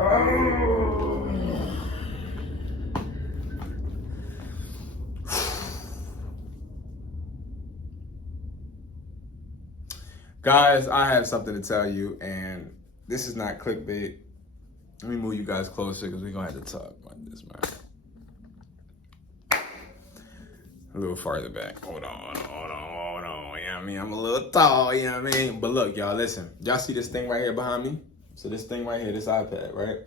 Guys, I have something to tell you, and this is not clickbait. Let me move you guys closer because we're gonna have to talk about this, man. A little farther back. Hold on. You know what I mean? I'm a little tall, you know what I mean? But look, y'all, listen. Y'all see this thing right here behind me? So this thing right here, this iPad, right?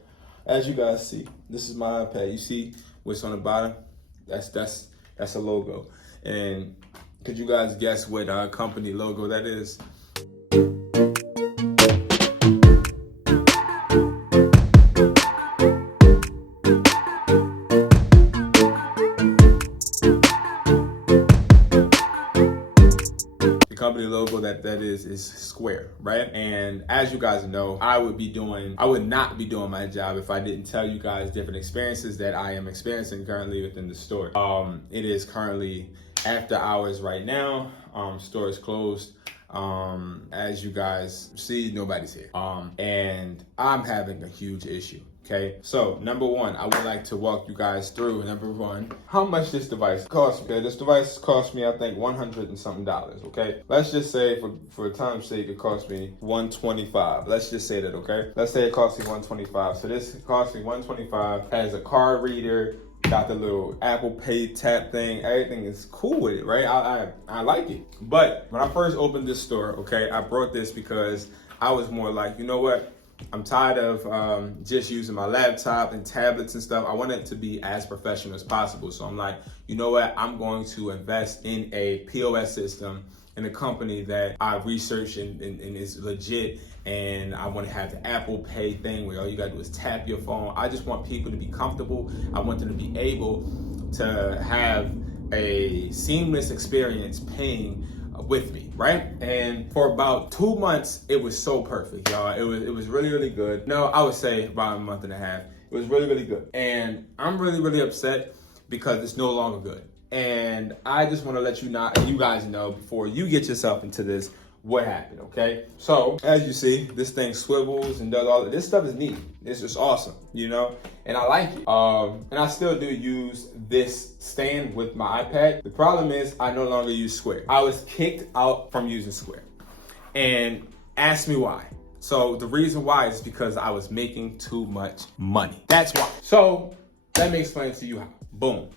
As you guys see, this is my iPad. You see what's on the bottom? That's a logo. And could you guys guess what company logo that is? Company logo that is Square, right? And as you guys know, I would not be doing my job if I didn't tell you guys different experiences that I am experiencing currently within the store. It is currently after hours right now. Store is closed. As you guys see, nobody's here. And I'm having a huge issue. Okay, so number one, I would like to walk you guys through, number one, how much this device cost me. Okay, this device cost me, I think, $100 and something, okay? Let's just say, for time's sake, it cost me $125. Let's just say that, okay? Let's say it cost me $125. So this cost me $125, has a card reader, got the little Apple Pay tap thing, everything is cool with it, right? I like it. But when I first opened this store, okay, I brought this because I was more like, you know what? I'm tired of just using my laptop and tablets and stuff. I want it to be as professional as possible. So I'm like, you know what? I'm going to invest in a POS system in a company that I researched and is legit. And I want to have the Apple Pay thing where all you gotta do is tap your phone. I just want people to be comfortable. I want them to be able to have a seamless experience paying with me, right? And for about 2 months, it was so perfect, y'all. It was really, really good. No, I would say about a month and a half. It was really, really good. And I'm really, really upset because it's no longer good. And I just want to let you guys know before you get yourself into this, what happened, okay? So as you see, this thing swivels and does all of this stuff is neat. It's just awesome, you know? And I like it. And I still do use this stand with my iPad. The problem is I no longer use Square. I was kicked out from using Square. And ask me why. So the reason why is because I was making too much money. That's why. So let me explain to you how. Boom.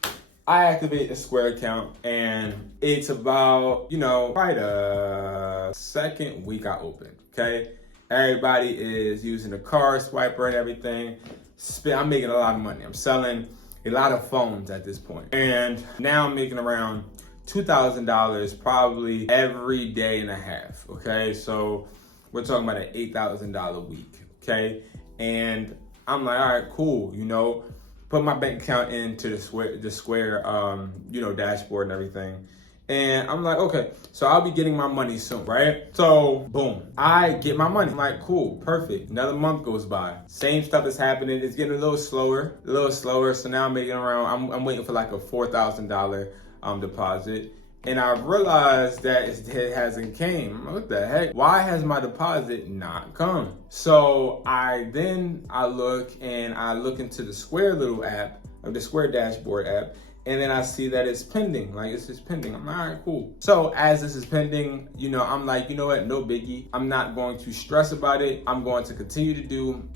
I activate the Square account and it's about, probably the second week I opened, okay? Everybody is using the card swiper and everything. I'm making a lot of money. I'm selling a lot of phones at this point. And now I'm making around $2,000 probably every day and a half, okay? So we're talking about an $8,000 week, okay? And I'm like, all right, cool, put my bank account into the Square, dashboard and everything. And I'm like, okay, so So be getting my money soon, right? So boom, I get my money. I'm like, cool, perfect. Another month goes by. Same stuff is happening. It's getting a little slower. So now I'm making around, I'm waiting for like a $4,000 deposit. And I realized that it hasn't came. What the heck? Why has my deposit not come? So I look into the Square little app, or the Square dashboard app, and then I see that it's pending. Like, it's just pending. I'm like, all right, cool. So as this is pending, I'm like, you know what? No biggie. I'm not going to stress about it. I'm going to continue to do,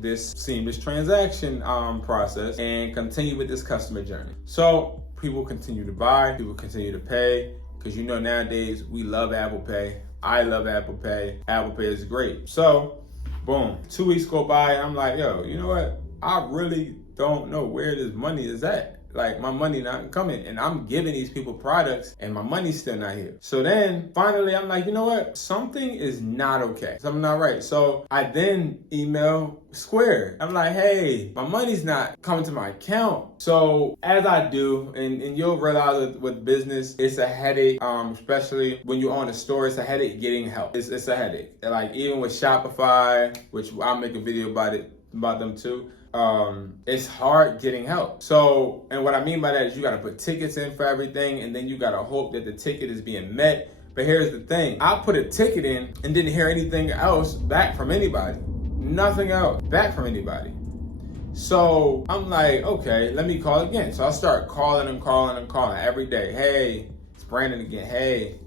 this seamless transaction process and continue with this customer journey. So people continue to buy, people continue to pay, because nowadays we love Apple Pay. I love Apple Pay. Apple Pay is great. So boom, 2 weeks go by, I'm like, yo, you know what? I really don't know where this money is at. Like, my money not coming, and I'm giving these people products and my money's still not here. So then finally I'm like, you know what? Something is not okay. Something not right. So I then email Square. I'm like, hey, my money's not coming to my account. So as I do, and you'll realize with business, it's a headache, especially when you own a store, it's a headache getting help. It's a headache. Like, even with Shopify, which I'll make a video about them too. It's hard getting help. So, and what I mean by that is you gotta put tickets in for everything, and then you gotta hope that the ticket is being met. But here's the thing, I put a ticket in and didn't hear anything else back from anybody. Nothing else back from anybody. So I'm like, okay, let me call again. So I start calling every day. Hey, it's Brandon again. Hey.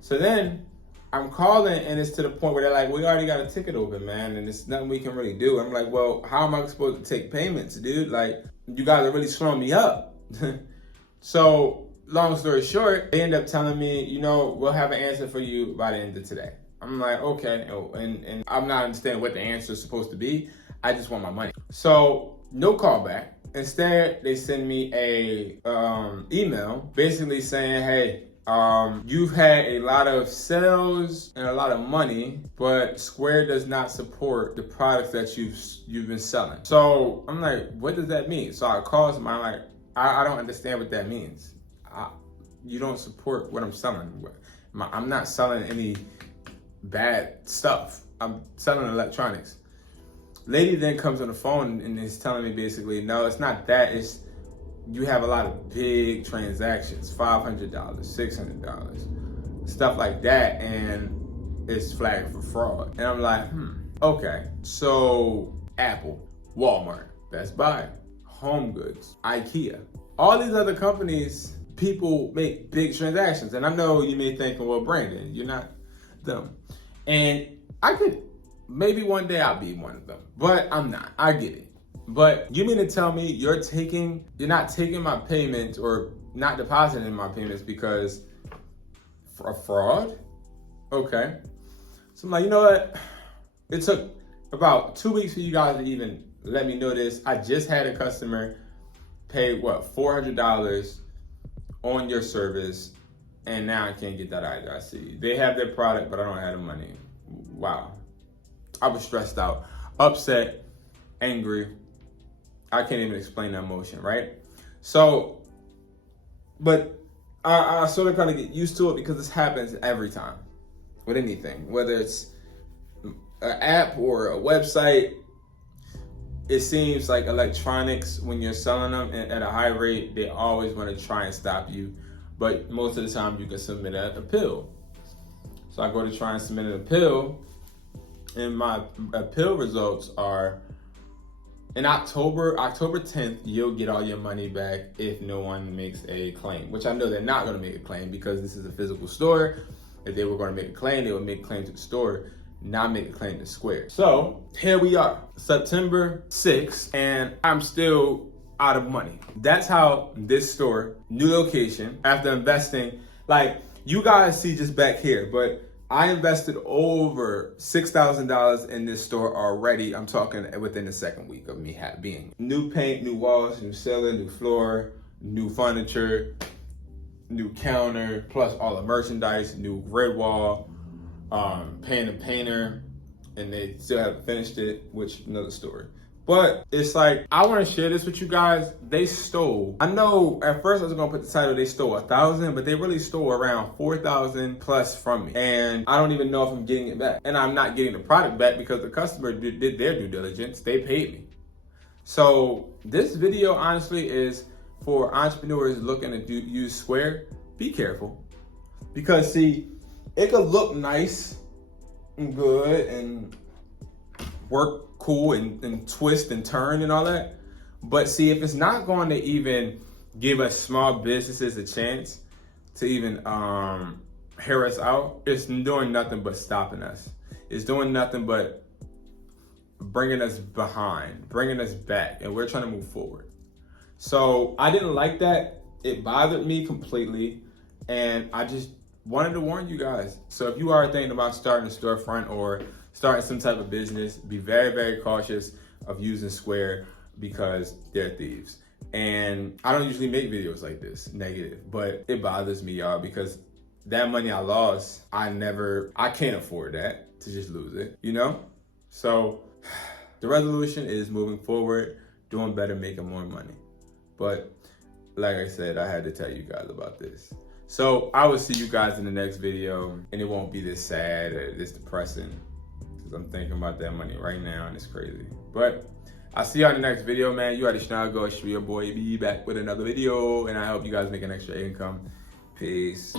So then I'm calling, and it's to the point where they're like, we already got a ticket open, man, and there's nothing we can really do. I'm like, well, how am I supposed to take payments, dude? Like, you guys are really slowing me up. So long story short, they end up telling me, we'll have an answer for you by the end of today. I'm like, okay, and I'm not understanding what the answer is supposed to be. I just want my money. So no callback. Instead, they send me a email basically saying, hey, you've had a lot of sales and a lot of money, but Square does not support the products that you've been selling. So I'm like, what does that mean? So I called somebody, I'm like, I don't understand what that means. You don't support what I'm selling. I'm not selling any bad stuff. I'm selling electronics. Lady then comes on the phone and is telling me basically, no, it's not that. It's you have a lot of big transactions, $500, $600, stuff like that, and it's flagged for fraud. And I'm like, okay. So Apple, Walmart, Best Buy, Home Goods, IKEA, all these other companies, people make big transactions. And I know you may think, well, Brandon, you're not them. And I could, maybe one day I'll be one of them, but I'm not. I get it. But you mean to tell me you're not taking my payments or not depositing my payments because of fraud? Okay. So I'm like, you know what? It took about 2 weeks for you guys to even let me know this. I just had a customer pay, $400 on your service, and now I can't get that either. I see. They have their product, but I don't have the money. Wow. I was stressed out, upset, angry. I can't even explain that emotion, right? So, but I sort of kind of get used to it because this happens every time with anything, whether it's an app or a website. It seems like electronics, when you're selling them at a high rate, they always want to try and stop you. But most of the time you can submit an appeal. So I go to try and submit an appeal, and my appeal results are, in October 10th, you'll get all your money back if no one makes a claim, which I know they're not going to make a claim because this is a physical store. If they were going to make a claim, they would make a claim to the store, not make a claim to Square. So here we are, September 6th, and I'm still out of money. That's how this store, new location, after investing, like you guys see just back here, but I invested over $6,000 in this store already. I'm talking within the second week of me being. New paint, new walls, new ceiling, new floor, new furniture, new counter, plus all the merchandise, new red wall, paying a painter, and they still haven't finished it, which another story. But it's like, I want to share this with you guys. They stole, I know at first I was going to put the title, they stole 1,000, but they really stole around 4,000 plus from me. And I don't even know if I'm getting it back. And I'm not getting the product back because the customer did their due diligence. They paid me. So this video honestly is for entrepreneurs looking to use Square. Be careful. Because see, it could look nice and good and work cool and twist and turn and all that. But see, if it's not going to even give us small businesses a chance to even hear us out, it's doing nothing but stopping us. It's doing nothing but bringing us behind, bringing us back, and we're trying to move forward. So I didn't like that. It bothered me completely, and I just wanted to warn you guys. So if you are thinking about starting a storefront or starting some type of business, be very, very cautious of using Square because they're thieves. And I don't usually make videos like this, negative, but it bothers me, y'all, because that money I lost, I can't afford that, to just lose it, you know? So the resolution is moving forward, doing better, making more money. But like I said, I had to tell you guys about this. So I will see you guys in the next video, and it won't be this sad or this depressing, because I'm thinking about that money right now and it's crazy. But I'll see you on the next video, man. You already know how it goes. Your boy be back with another video, and I hope you guys make an extra income. Peace.